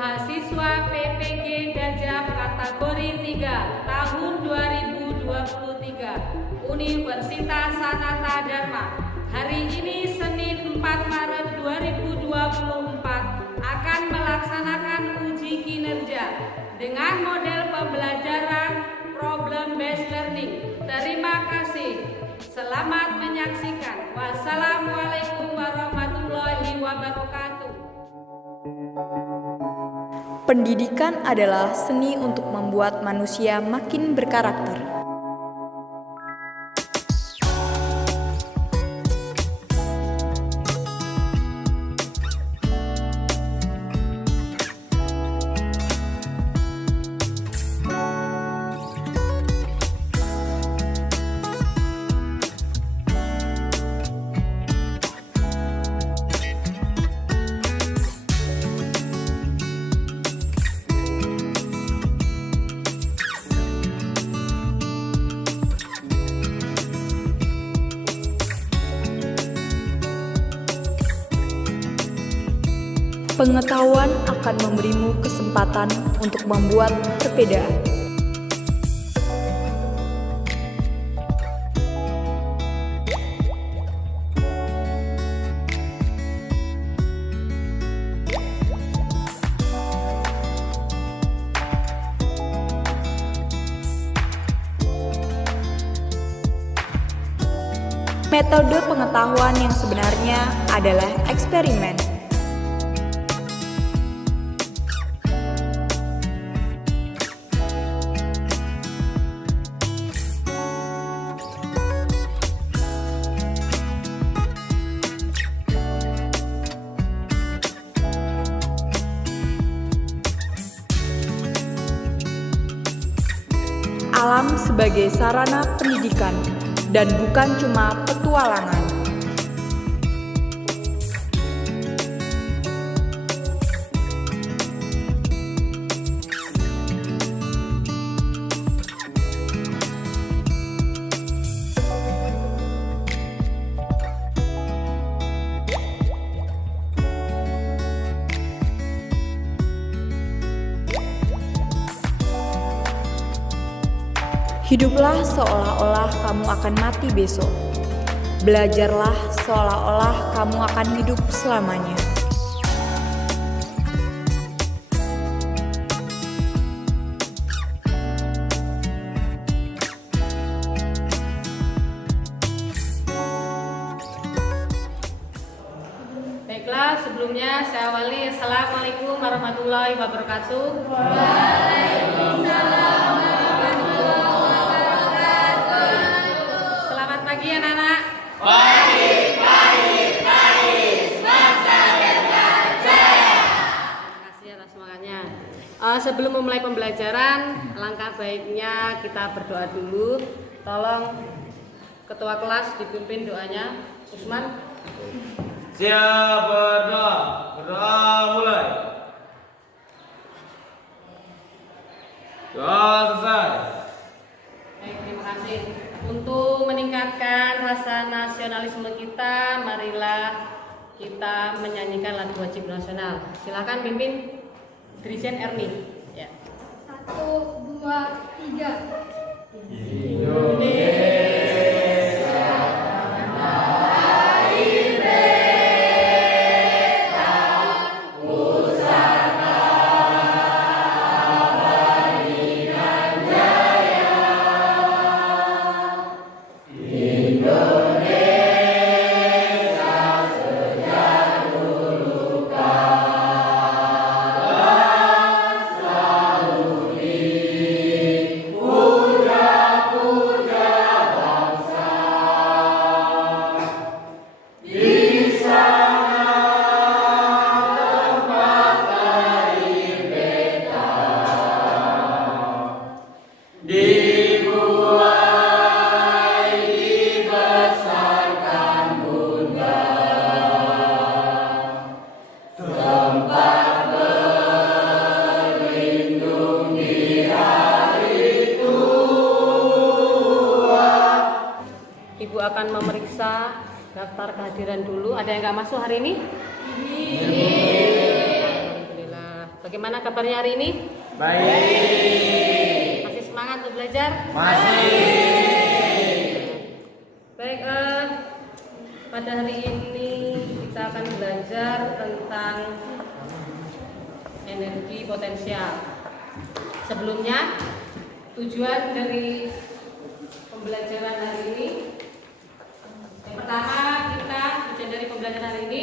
mahasiswa PPG Dajab kategori 3 tahun 2023 Universitas Sanata Dharma. Hari ini Senin 4 Maret 2024 akan melaksanakan uji kinerja dengan model pembelajaran problem based learning. Terima kasih. Selamat menyaksikan. Wassalamualaikum warahmatullahi wabarakatuh. Pendidikan adalah seni untuk membuat manusia makin berkarakter. Pengetahuan akan memberimu kesempatan untuk membuat perbedaan. Metode pengetahuan yang sebenarnya adalah eksperimen. Alam sebagai sarana pendidikan dan bukan cuma petualangan. Hiduplah seolah-olah kamu akan mati besok. Belajarlah seolah-olah kamu akan hidup selamanya. Baiklah, sebelumnya saya awali. Assalamualaikum warahmatullahi wabarakatuh. Pagi anak-anak. Pagi, semasa berjaya. Terima kasih atas semangatnya. Sebelum memulai pembelajaran, alangkah baiknya kita berdoa dulu. Tolong ketua kelas dipimpin doanya. Usman. Siap berdoa. Berdoa mulai. Doa selesai. Baik, terima kasih. Untuk meningkatkan rasa nasionalisme kita, marilah kita menyanyikan lagu wajib nasional. Silakan pimpin Dirjen Erni. Ya. 1, 2, 3. Indonesia. akan memeriksa daftar kehadiran dulu. Ada yang nggak masuk hari ini? Alhamdulillah. Bagaimana kabarnya hari ini? Baik. Masih semangat untuk belajar? Masih. Baik, pada hari ini kita akan belajar tentang energi potensial. Sebelumnya, tujuan dari pembelajaran hari ini, yang pertama tujuan dari pembelajaran hari ini,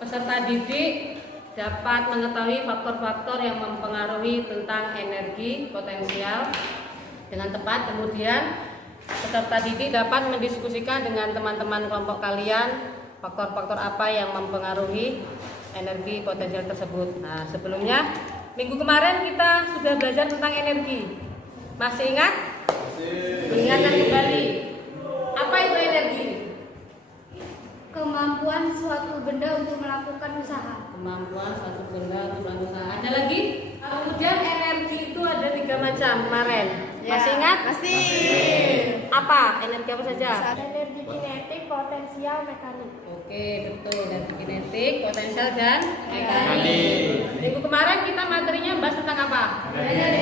peserta didik dapat mengetahui faktor-faktor yang mempengaruhi tentang energi potensial dengan tepat. Kemudian peserta didik dapat mendiskusikan dengan teman-teman kelompok kalian faktor-faktor apa yang mempengaruhi energi potensial tersebut. Nah, sebelumnya minggu kemarin kita sudah belajar tentang energi. Masih ingat? Ingatkan kembali. Apa itu energi? Kemampuan suatu benda untuk melakukan usaha. Kemampuan suatu benda untuk melakukan usaha. Ada lagi? Kemudian energi itu ada 3 macam kemarin. Masih ingat? Masih. Apa? Energi apa saja? Energi kinetik, potensial, mekanik. Oke, betul. Energi kinetik, potensial, dan mekanik. Minggu kemarin kita materinya bahas tentang apa? Energi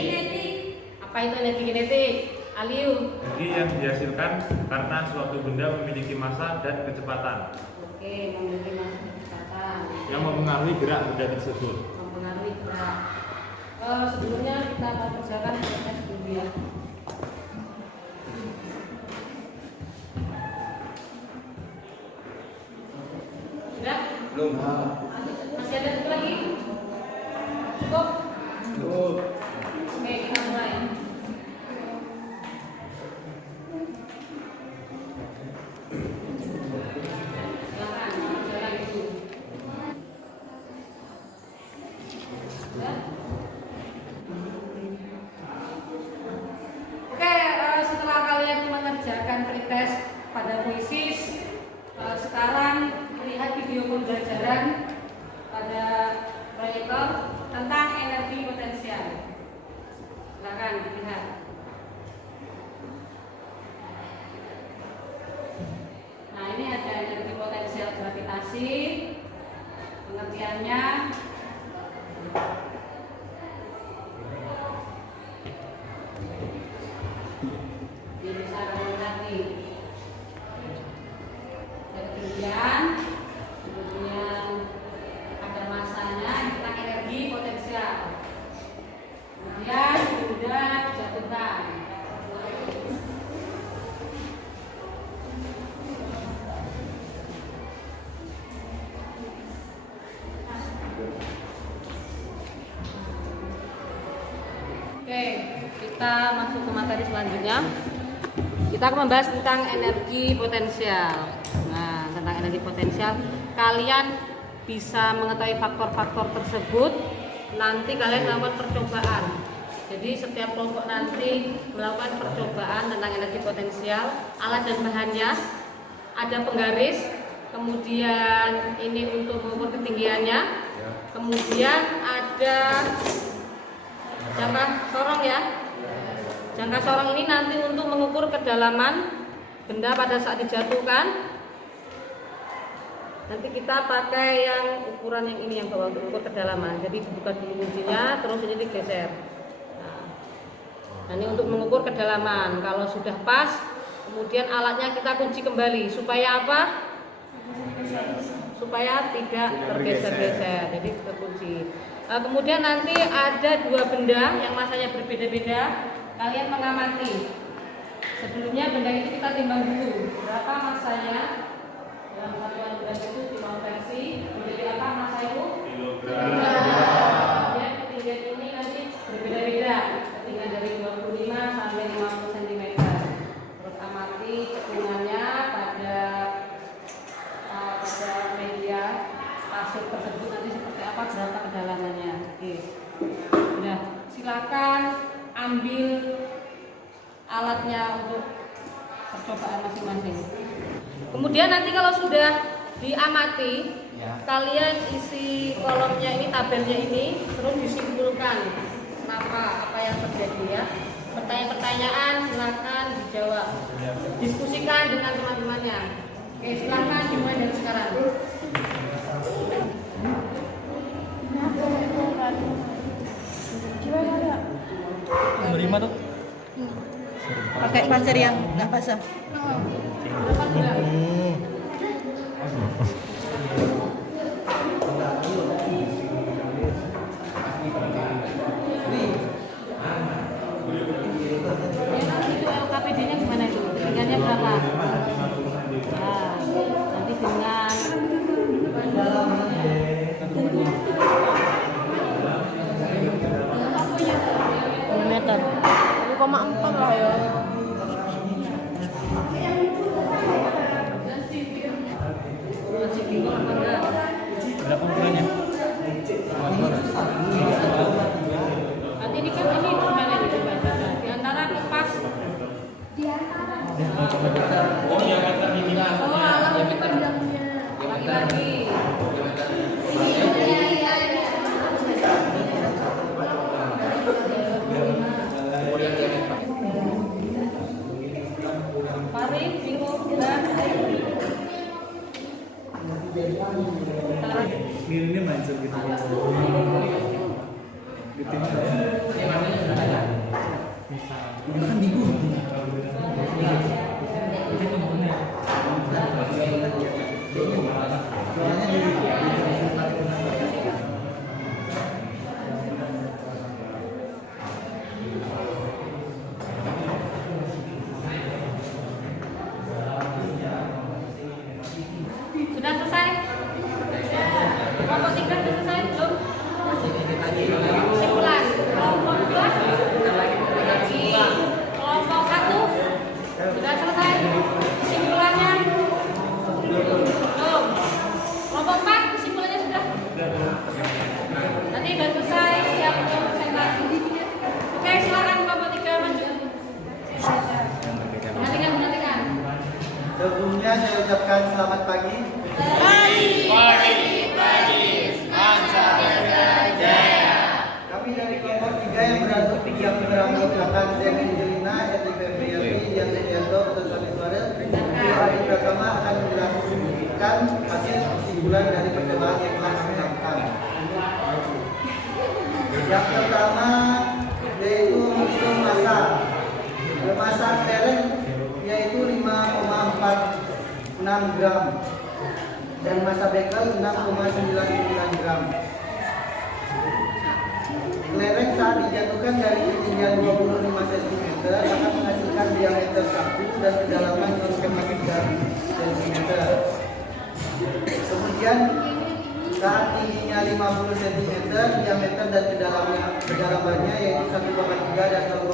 kinetik. Apa itu energi kinetik? Aliu. Energi yang dihasilkan karena suatu benda memiliki massa dan kecepatan Oke, memiliki massa dan kecepatan. yang mempengaruhi gerak benda tersebut. Mempengaruhi gerak. Sebelumnya kita akan kerjakan proses dulu ya. Sudah? Belum. Masih ada satu lagi? Cukup? Cukup. Oke, kita mulai. Silakan, silakan dulu. Sudah? Oke, setelah kalian mengerjakan pretest pada puisis, sekarang lihat video pembelajaran pada proyektor tentang energi potensial. Silakan dilihat. Nah, ini ada energi potensial gravitasi. Pengertiannya ini bisa melihat nih. Ketinggian, kemudian ada masanya tentang energi potensial. Kemudian benda dijatuhkan. Oke, kita masuk ke materi selanjutnya. Kita akan membahas tentang energi potensial. Nah, tentang energi potensial, kalian bisa mengetahui faktor-faktor tersebut. Nanti kalian melakukan percobaan. Jadi setiap kelompok nanti melakukan percobaan tentang energi potensial. Alat dan bahannya ada penggaris, kemudian ini untuk mengukur ketinggiannya, kemudian ada jangka sorong ya. Jangka sorong ini nanti untuk mengukur kedalaman benda pada saat dijatuhkan. Nanti kita pakai yang ukuran yang ini yang bawah untuk ukur kedalaman. Jadi dibuka dulu kuncinya, terus ini digeser. Nah, ini untuk mengukur kedalaman. Kalau sudah pas, kemudian alatnya kita kunci kembali. Supaya apa? Supaya tidak tergeser-geser. Jadi terkunci. Kemudian nanti ada 2 benda yang masanya berbeda-beda. Kalian mengamati. Sebelumnya benda itu kita timbang dulu. Berapa masanya? Dalam satuan berat itu dikonversi menjadi apa masa itu? Kilogram. Kemudian ketinggian ini nanti berbeda-beda. Ketinggian dari 25 sampai 50 cm. Terus amati cekungannya pada media pasir tersebut nanti seperti apa, berapa kedalamannya. Oke. Sudah, silakan ambil alatnya untuk percobaan masing-masing. Kemudian nanti kalau sudah diamati, kalian isi kolomnya ini, tabelnya ini, terus disimpulkan apa yang terjadi ya. Pertanyaan-pertanyaan silakan dijawab. Diskusikan dengan teman-temannya. Oke, silakan dimulai dari sekarang. Berima tuh. Pakai pasir yang nggak basah. Itu LKPD-nya gimana itu? Tingkatnya berapa? Nah, nanti dengan Meter. 1,4 lah ya. Berapa ukurannya? nanti ini kan ini gimana ini coba di antara pas Oh, yang kata ini. Ini panjangnya. lagi-lagi. Farid, bingung dan Miripnya mindset gitu. sudah selesai. Kelompok 3 sudah selesai belum? Kesimpulan. Kelompok 2 lagi. Kelompok 1 sudah selesai. Kesimpulannya belum. Kelompok 4 kesimpulannya sudah. Nanti sudah selesai. Siap untuk presentasi. Oke, silakan kelompok 3 maju. Perhatikan. Sebelumnya saya ucapkan selamat pagi. Kami dari kelompok 3 yang beranggotakan Zemi Jelina, Eti Febrianti, Dian Setianto, Putusani Suara, Adi Pratama akan menjelaskan hasil kesimpulan dari percobaan yang telah kami lakukan. Yang pertama yaitu menghitung massa. Massa klereng yaitu 5,46 gram dan massa bekel 6,99 gram. Kelereng saat dijatuhkan dari ketinggian 25 cm akan menghasilkan diameter 1 dan kedalaman 0,3 cm. Kemudian saat tingginya 50 cm, diameter dan kedalamannya yaitu 1,3 dan 0,6.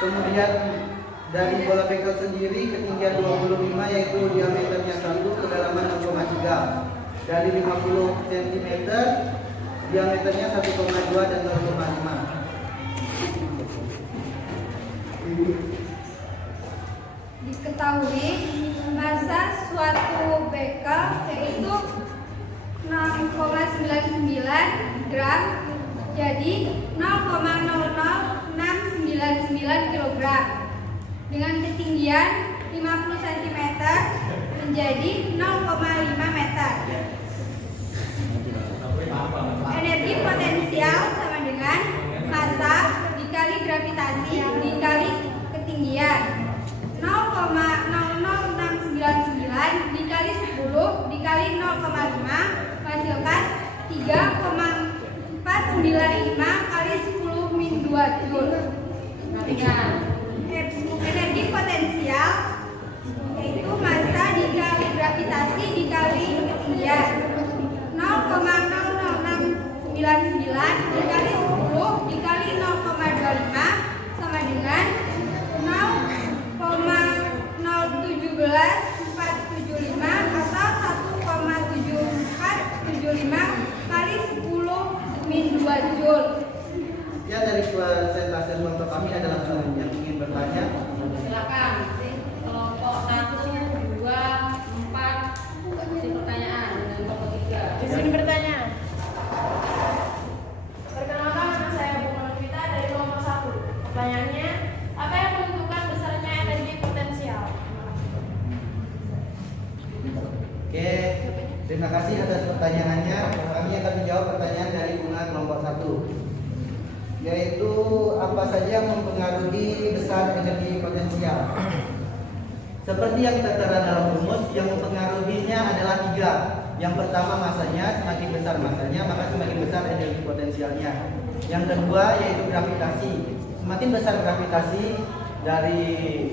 Kemudian dari bola bekel sendiri ketinggian 25 yaitu diameternya 1, kedalaman 0,3. Dari 50 cm diameternya 1,2 dan 0,5. Diketahui massa suatu bekel yaitu 6,99 gram, jadi 0,00699 kg. Dengan ketinggian 50 cm menjadi 0,5 meter. Energi potensial sama dengan massa dikali gravitasi dikali ketinggian. 0,00699 dikali 10 dikali 0,5 menghasilkan 3,495 kali 10 min 2 joule. Perhatikan. Energi potensial yaitu massa dikali gravitasi dikali ketinggian. 0,00699 dikali 10 dikali 0,25 sama dengan 0,017475 atau 1,7475 kali 10 min 2 joule. Sekian dari presentasi kelompok kami adalah yang ingin Terima kasih atas pertanyaannya. Kami akan menjawab pertanyaan dari bunga kelompok 1, yaitu apa saja yang mempengaruhi besar energi potensial. Seperti yang tertera dalam rumus, yang mempengaruhinya adalah 3. Yang pertama masanya, semakin besar masanya maka semakin besar energi potensialnya. Yang kedua yaitu gravitasi. Semakin besar gravitasi dari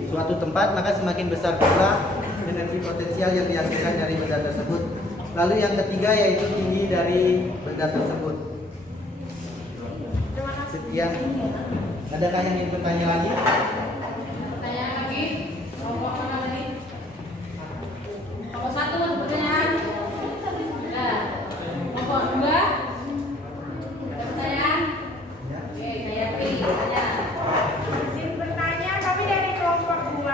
suatu tempat maka semakin besar pula energi potensial yang dihasilkan dari benda tersebut. Lalu yang ketiga yaitu tinggi dari benda tersebut. Sekian. Adakah yang ingin bertanya lagi? Pertanyaan lagi. Kelompok mana tadi? Kelompok 1 pertanyaan. Ya. Kelompok 2. Ada pertanyaan? Oke, saya bertanya. Izin bertanya, kami dari kelompok 2,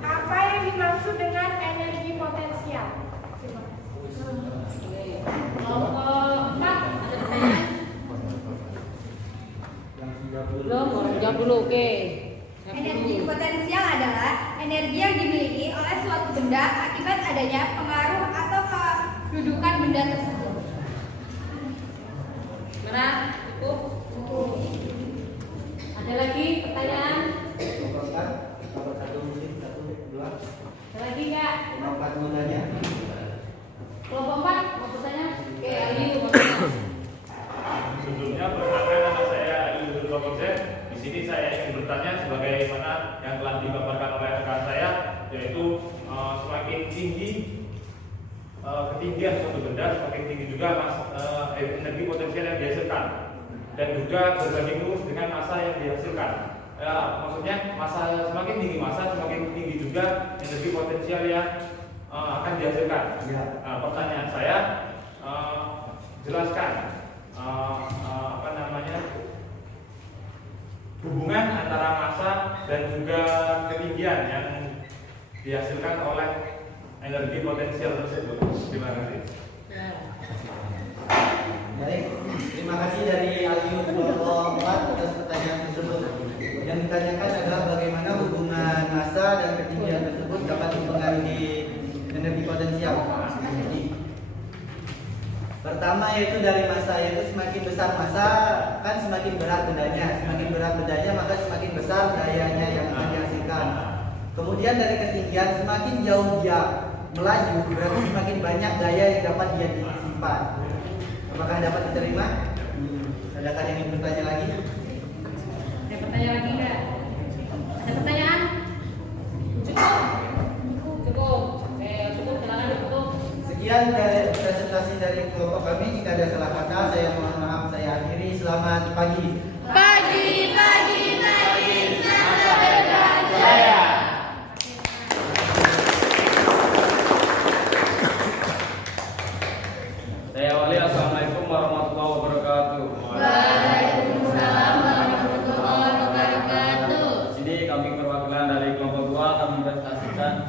apa yang dimaksud dengan energi potensial? Kelompok 4 ada pertanyaan? Belum, jawab dulu, oke. Jawab Energi dulu. potensial adalah energi yang dimiliki oleh suatu benda akibat adanya pengaruh atau kedudukan benda tersebut. Merah, cukup. Ada lagi pertanyaan? Kelompok 4, kelompok 1 mungkin 1, 2. Ada lagi nggak? Kelompok 4 mudanya. Kelompok 4 mau bertanya? Oke, Aliu mau bertanya. Sebelumnya perkenalkan nama saya Aliu Bakoset. Di sini saya ingin bertanya sebagaimana yang telah digambarkan oleh rekan saya, yaitu semakin tinggi ketinggian suatu benda, semakin tinggi juga energi potensial yang dihasilkan, dan juga berbanding lurus dengan massa yang dihasilkan. Maksudnya semakin tinggi massa, semakin tinggi juga energi potensial yang akan dihasilkan. Ya. Pertanyaan saya, jelaskan hubungan antara massa dan juga ketinggian yang dihasilkan oleh energi potensial tersebut. Terima kasih. Baik, terima kasih dari Aliu kelompok 4 atas pertanyaan tersebut. Yang ditanyakan adalah bagaimana hubungan massa dan ketinggian tersebut dapat mempengaruhi energi potensial. Pertama yaitu dari massa, yaitu semakin besar massa kan semakin berat bendanya, semakin berat bendanya maka semakin besar dayanya yang akan dihasilkan. Kemudian dari ketinggian, semakin jauh dia melaju berarti semakin banyak daya yang dapat dia disimpan. Apakah dapat diterima? Adakah yang ingin bertanya lagi? Ada pertanyaan lagi nggak? Ada pertanyaan? Cukup? Cukup. Oke, cukup. Silakan ditutup. Sekian dari presentasi dari kelompok kami. Jika ada salah kata, saya mohon maaf. Saya akhiri. Selamat pagi. Pagi, pagi, pagi, selamat berjaya. Saya awali, assalamualaikum warahmatullahi wabarakatuh. Waalaikumsalam warahmatullahi wabarakatuh. Di sini kami perwakilan dari kelompok 2 kami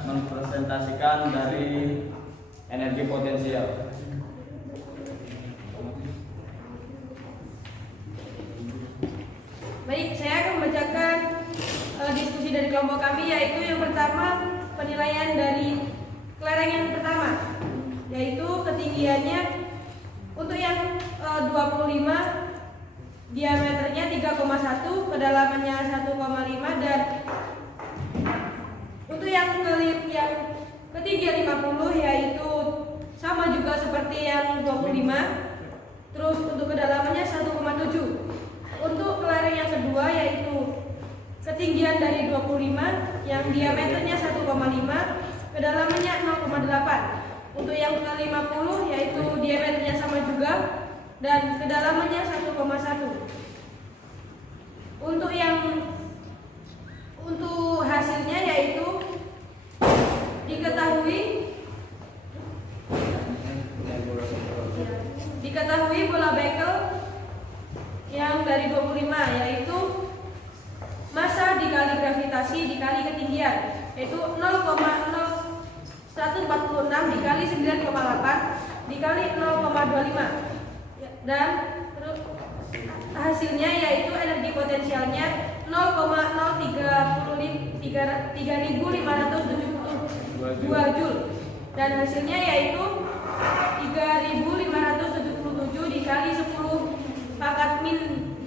mempresentasikan dari energi potensial. Baik, saya akan membacakan diskusi dari kelompok kami, yaitu yang pertama penilaian dari kelereng yang pertama, yaitu ketinggiannya untuk yang 25, diameternya 3,1, kedalamannya 1,5, dan untuk yang ketinggian 50 yaitu sama juga seperti yang 25. Terus untuk kedalamannya 1,7. Untuk kelereng yang kedua yaitu ketinggian dari 25 yang diameternya 1,5, kedalamannya 0,8. Untuk yang ke-50 yaitu diameternya sama juga dan kedalamannya 1,1. Untuk hasilnya yaitu diketahui bola bekel yang dari 25 yaitu massa dikali gravitasi dikali ketinggian yaitu 0,0146 dikali 9,8 dikali 0,25 dan hasilnya yaitu energi potensialnya 0,03572 Joule dan hasilnya yaitu 3.577 dikali 10 pangkat min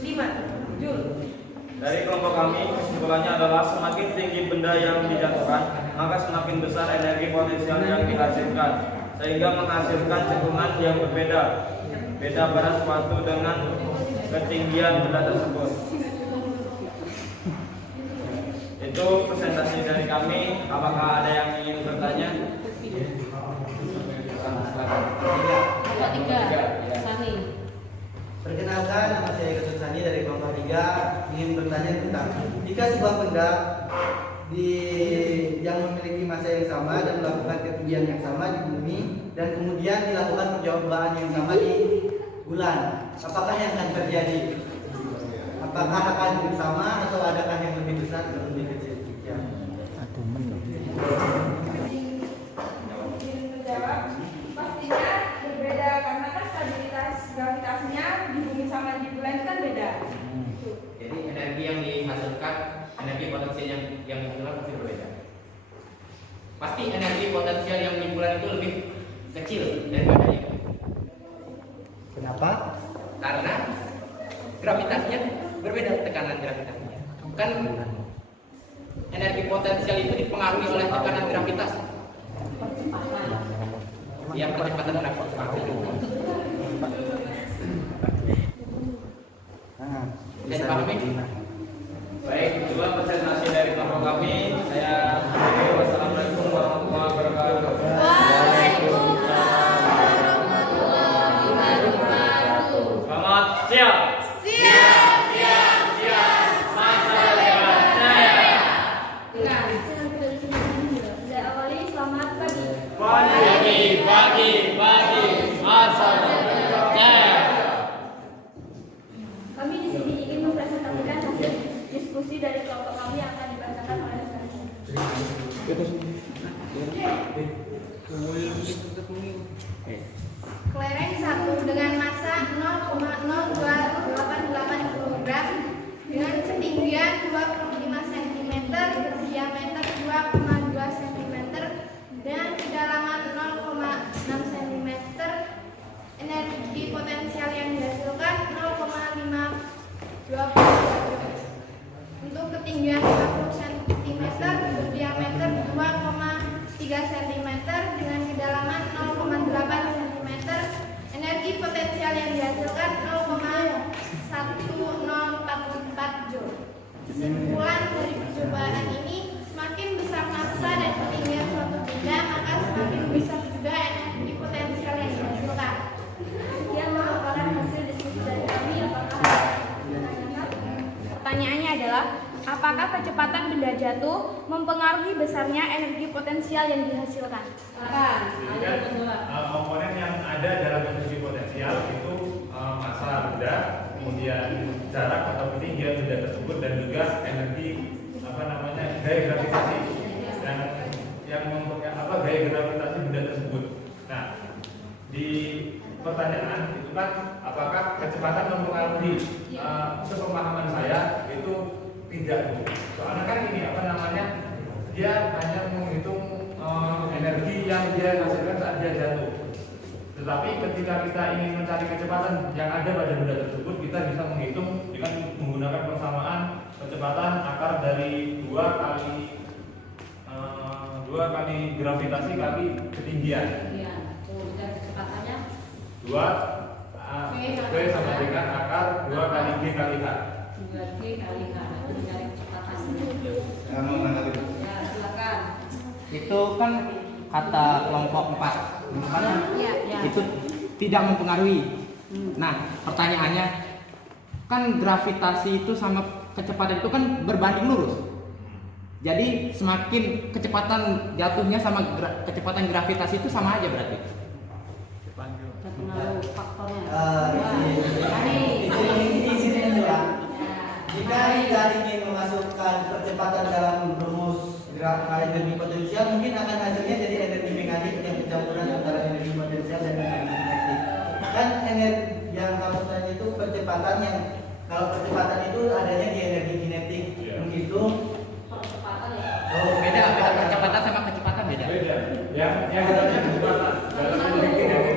5 Joule. Dari kelompok kami, kesimpulannya adalah semakin tinggi benda yang dijatuhkan, maka semakin besar energi potensial yang dihasilkan, sehingga menghasilkan cekungan yang berbeda pada suatu dengan ketinggian benda tersebut. Itu presentasi dari kami. Apakah ada yang ingin bertanya? Kelompok 3, Sani. Perkenalkan, nama saya Ketut Sani dari kelompok 3 ingin bertanya tentang jika sebuah benda yang memiliki massa yang sama dan melakukan ketinggian yang sama di bumi dan kemudian dilakukan percobaan yang sama di bulan, apakah yang akan terjadi? Apakah akan sama atau adakah yang lebih besar atau lebih kecil? Ya. Menjawab, pastinya berbeda karena kan stabilitas gravitasinya di bumi sama di bulan kan beda. Jadi energi yang dihasilkan, energi potensial yang dihasilkan pasti berbeda. Pasti energi potensial yang di bulan itu lebih kecil daripada ini. Kenapa? Karena gravitasinya berbeda, tekanan gravitasinya. Kan energi potensial itu dipengaruhi oleh tekanan gravitas. Ya, percepatan gravitasi. Dan pahami? Baik, itulah presentasi dari kelompok kami. Saya akhiri. Wassalamualaikum warahmatullahi wabarakatuh. Selamat siang. Selamat pagi. Kami di sini ingin mempresentasikan hasil diskusi dari kelompok kami yang akan dibacakan oleh saya. Kelereng 1 dengan massa 0,0288 kg dengan ketinggian 25 cm, diameter 2,2 cm dengan kedalaman 0,6 cm. Energi potensial yang dihasilkan 0,520 untuk ketinggian 50 cm, diameter 2,3 cm dengan kedalaman 0,8 cm. Energi potensial yang dihasilkan 0,1044 Joule. Kesimpulan dari percobaan ini, semakin besar massa dan ketinggian suatu benda, maka semakin besar juga energi potensial yang dihasilkan. Sekian merupakan hasil diskusi dari kami. Apakah pertanyaannya adalah, apakah kecepatan benda jatuh mempengaruhi besarnya energi potensial yang dihasilkan? Silakan. Jadi kan komponen yang ada dalam energi potensial itu massa benda, kemudian jarak atau ketinggian benda tersebut, dan juga energi gaya gravitasi gaya gravitasi benda tersebut. Nah, di pertanyaan itu kan apakah kecepatan mempengaruhi? Sepemahaman saya itu tidak. Soalnya kan ini dia hanya menghitung energi yang dia hasilkan saat dia jatuh. Tetapi ketika kita ingin mencari kecepatan yang ada pada benda tersebut, kita bisa menghitung dengan menggunakan persamaan kecepatan akar dari 2 kali gravitasi kali ketinggian. Iya. Dan kecepatannya 2 V sama dengan akar 2 kali G kali H. 2G kali H. Mencari kecepatan. Ya, silakan. Itu kan kata kelompok 4. Karena Ya. itu tidak mempengaruhi. Nah, pertanyaannya kan gravitasi itu sama kecepatan itu kan berbanding lurus. Jadi semakin kecepatan jatuhnya sama kecepatan gravitasi itu sama aja berarti. Terpengaruh faktornya. Di sini adalah jika kita ingin memasukkan percepatan dalam rumus energi potensial, mungkin akan hasilnya jadi energi mekanik yang campuran antara energi potensial dan energi kinetik. Kan energi yang kamu tanya itu percepatan yang kalau percepatan itu adanya di energi kinetik, begitu. Percepatan ya. Beda percepatan sama kecepatan beda. Beda. Yang namanya kecepatan dalam energi kinetik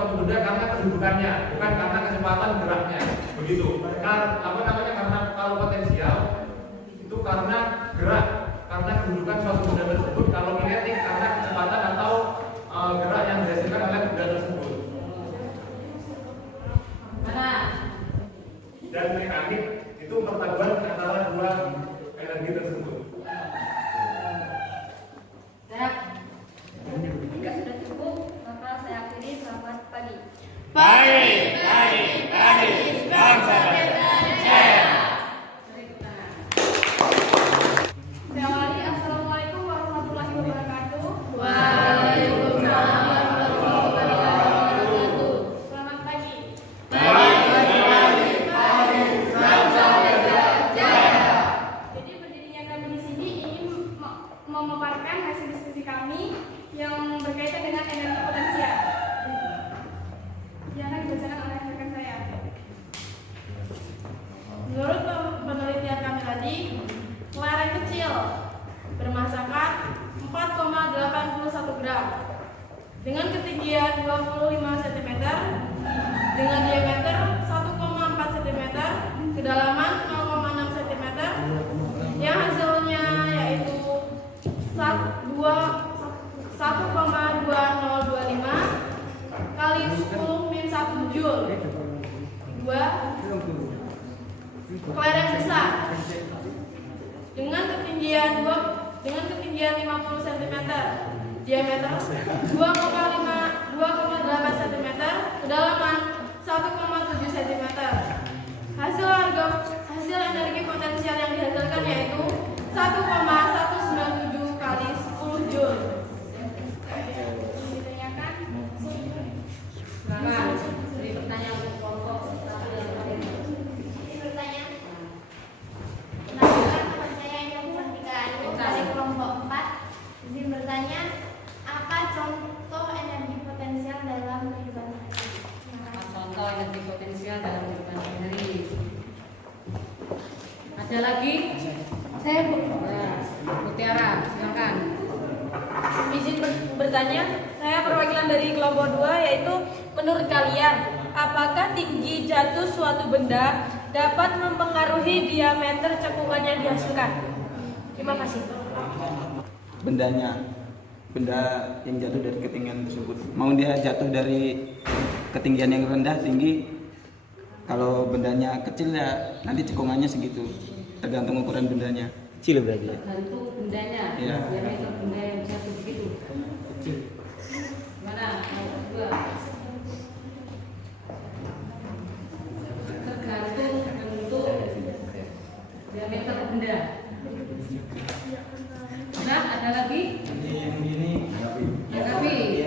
suatu benda karena kedudukannya, bukan karena kecepatan geraknya. Begitu. Karena kalau potensial itu karena gerak, karena kedudukan suatu benda tersebut. Kalau kinetik karena kecepatan atau gerak yang dihasilkan oleh benda tersebut. Dan mekanik itu perpaduan antara dua energi tersebut. Jika sudah cukup, maka saya akhiri. Selamat pagi. Saya awali. Assalamualaikum warahmatullahi wabarakatuh. Selamat pagi. Jadi berdirinya kami di sini ingin memaparkan hasil diskusi kami yang berkaitan dengan energi potensial. Yang akan dibacakan oleh rekan saya. Menurut penelitian kami tadi, lereng kecil bermasakan 4,81 gram dengan ketinggian 25 cm dengan diameter 1,4 cm, kedalaman 0,6 cm, yang hasilnya yaitu 1,2025 kali 10-1 Joule. 2. Kelereng besar dengan ketinggian 50 cm, diameter 2,8 cm, kedalaman 1,7 cm. Hasil energi potensial yang dihasilkan yaitu 1,197 kali 10 Joule. Ditanyakan? Silakan. Beri pertanyaan untuk kelompok. Bertanya. Nama saya yang dari kelompok 4. Izin bertanya, apa contoh energi potensial dalam kehidupan sehari-hari? Contoh energi potensial dalam kehidupan sehari-hari. Ada lagi? Saya Mutiara, silakan. izin bertanya, saya perwakilan dari kelompok 2, yaitu menurut kalian, apakah tinggi jatuh suatu benda dapat mempengaruhi diameter cekungan yang dihasilkan? Terima kasih. Benda yang jatuh dari ketinggian tersebut. Mau dia jatuh dari ketinggian yang rendah, tinggi, kalau bendanya kecil ya nanti cekungannya segitu, tergantung ukuran bendanya. Kecil berarti ya? Tergantung bendanya, Iya. diameter benda yang jatuh begitu. Kecil. Mana? Nomor 2. Tergantung bentuk diameter benda. Nah, ada lagi? Yang ini Ya, Kavi.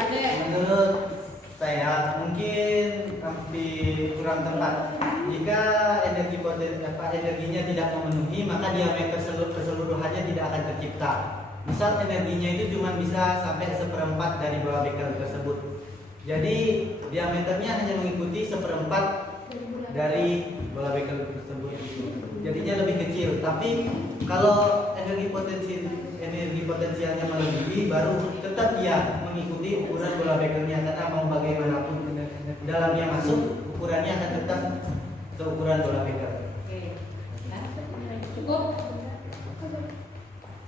Ada. menurut saya mungkin hampir kurang tepat. Jika energinya tidak memenuhi, maka diameter keseluruhannya tidak akan tercipta. Misal energinya itu cuma bisa sampai 1/4 dari bola bekel tersebut. Jadi diameternya hanya mengikuti 1/4 dari bola bekel tersebut. Jadinya lebih kecil. Tapi kalau energi potensialnya melebihi, baru tetap dia mengikuti ukuran bola bekelnya, karena mau bagaimanapun dalamnya masuk, ukurannya akan tetap seukuran bola bekel. Oke. Nah, cukup?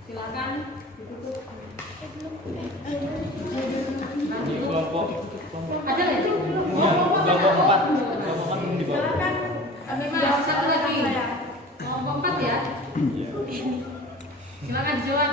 Silakan ditutup. Di kelompok Ada nggak? kelompok 4 di bawah. Silakan. Ada satu lagi. Kelompok 4 ya. Silakan dijawab.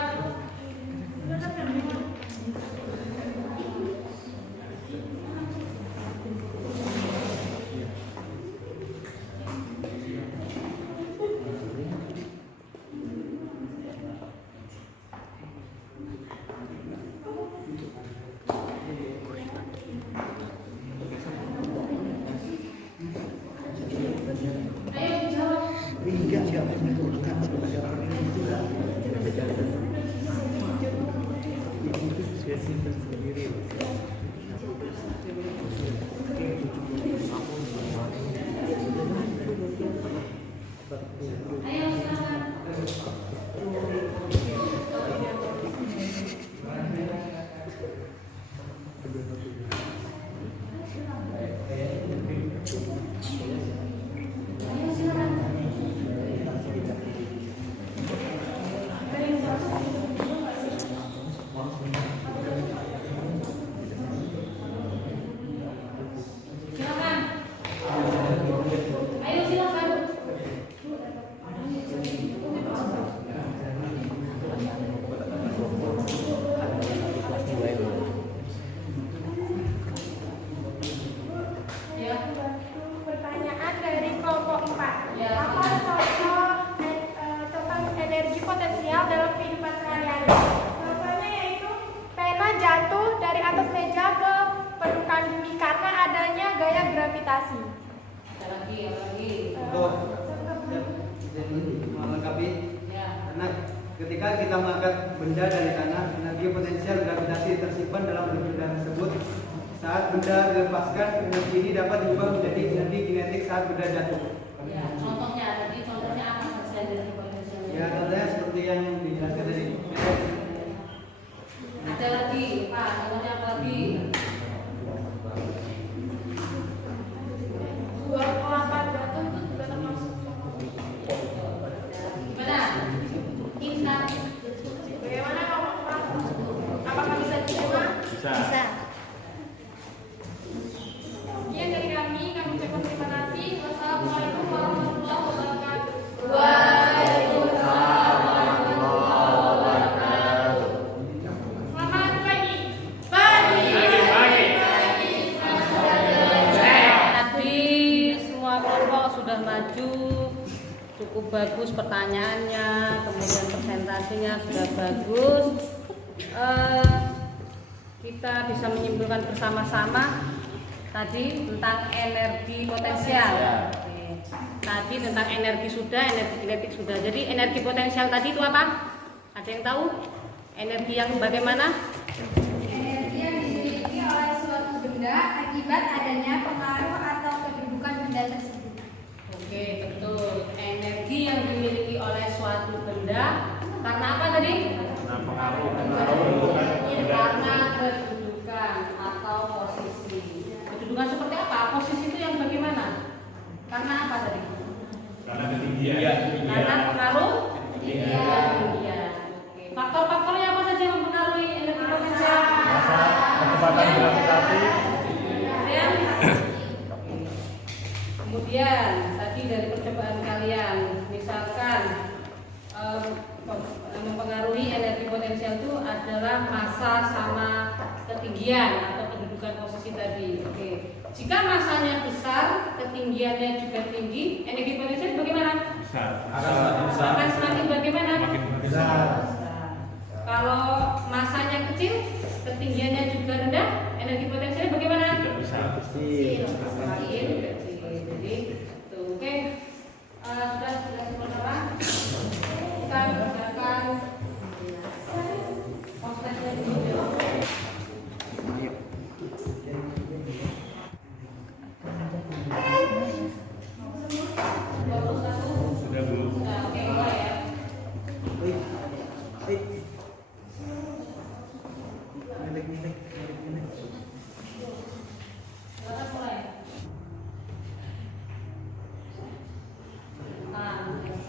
Ketika kita mengangkat benda dari tanah, energi potensial gravitasi tersimpan dalam benda tersebut. Saat benda dilepaskan, energi ini dapat diubah menjadi energi kinetik saat benda jatuh. Ya, contohnya apa saja energi potensial? Ya, contohnya seperti yang dijelaskan tadi. Ada lagi, Pak, contohnya apa lagi? Dua kelapa jatuh itu juga termasuk Gimana? Intan. bagaimana kalau apakah bisa diterima? Bisa. Sekian dari kami ucapkan terima kasih. Wassalamualaikum warahmatullahi wabarakatuh. Selamat pagi. Tadi semua kelompok sudah maju, cukup bagus pertanyaannya, kemudian presentasinya sudah bagus. Kita bisa menyimpulkan bersama-sama tadi tentang energi potensial. Oke. Tadi tentang energi sudah, energi kinetik sudah. Jadi energi potensial tadi itu apa? Ada yang tahu? Energi yang bagaimana? Energi yang dimiliki oleh suatu benda akibat adanya pengaruh atau kedudukan benda tersebut. Oke, betul. Energi yang dimiliki oleh suatu benda karena apa tadi? Karena kedudukan atau posisi. Kedudukan seperti apa? Posisi itu yang bagaimana? Karena apa tadi? Karena ketinggian. Karena pengaruh ketinggian. Oke. Faktor-faktornya apa saja yang mempengaruhi energi potensial? Kecepatan gravitasi. Kemudian tadi dari percobaan kalian, misalkan mempengaruhi energi potensial itu adalah massa sama ketinggian atau kedudukan posisi tadi. Oke. Jika massanya besar, ketinggiannya juga tinggi, energi potensial bagaimana? Akan semakin bagaimana? Besar. Kalau massanya kecil, ketinggiannya juga rendah, energi potensialnya bagaimana? Kecil. Semakin kecil. Jadi, tuh, oke. Sudah sementara kita kerjakan posesnya dulu. Sudah belum? Oke, mulai ya. Silakan mulai.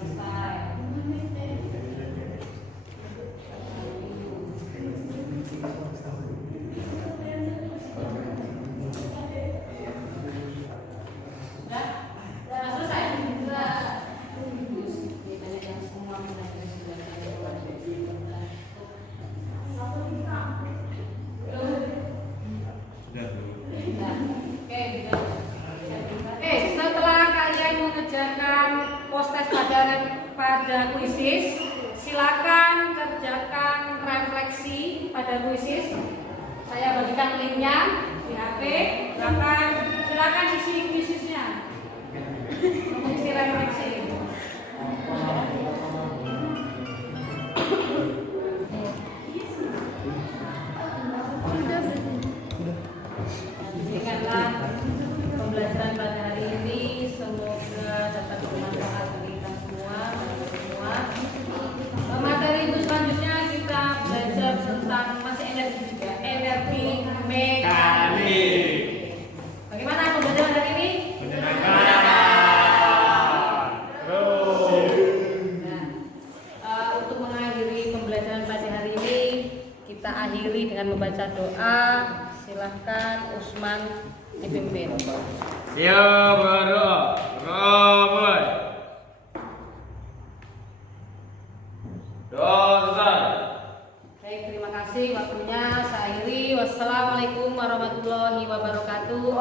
Selesai. Sudah selesai. Banyak yang semua belajar sudah setelah kalian mengerjakan post-test pada kuisis, silakan kerjakan refleksi pada kuisis. Saya bagikan linknya di HP. Silakan isi kuisisnya. Isi refleksi. Demikianlah pembelajaran pada hari ini, semoga dapat bermanfaat bagi kita semua. Materi itu selanjutnya kita belajar tentang masih energi juga, energi mekanik. Bagaimana pembelajaran hari ini? Untuk mengakhiri pembelajaran pada hari ini, kita akhiri dengan membaca doa. Silahkan Usman dipimpin. Siap berdoa. Ramai. Doa selesai. Baik, terima kasih waktunya. Saya akhiri. Wassalamualaikum warahmatullahi wabarakatuh.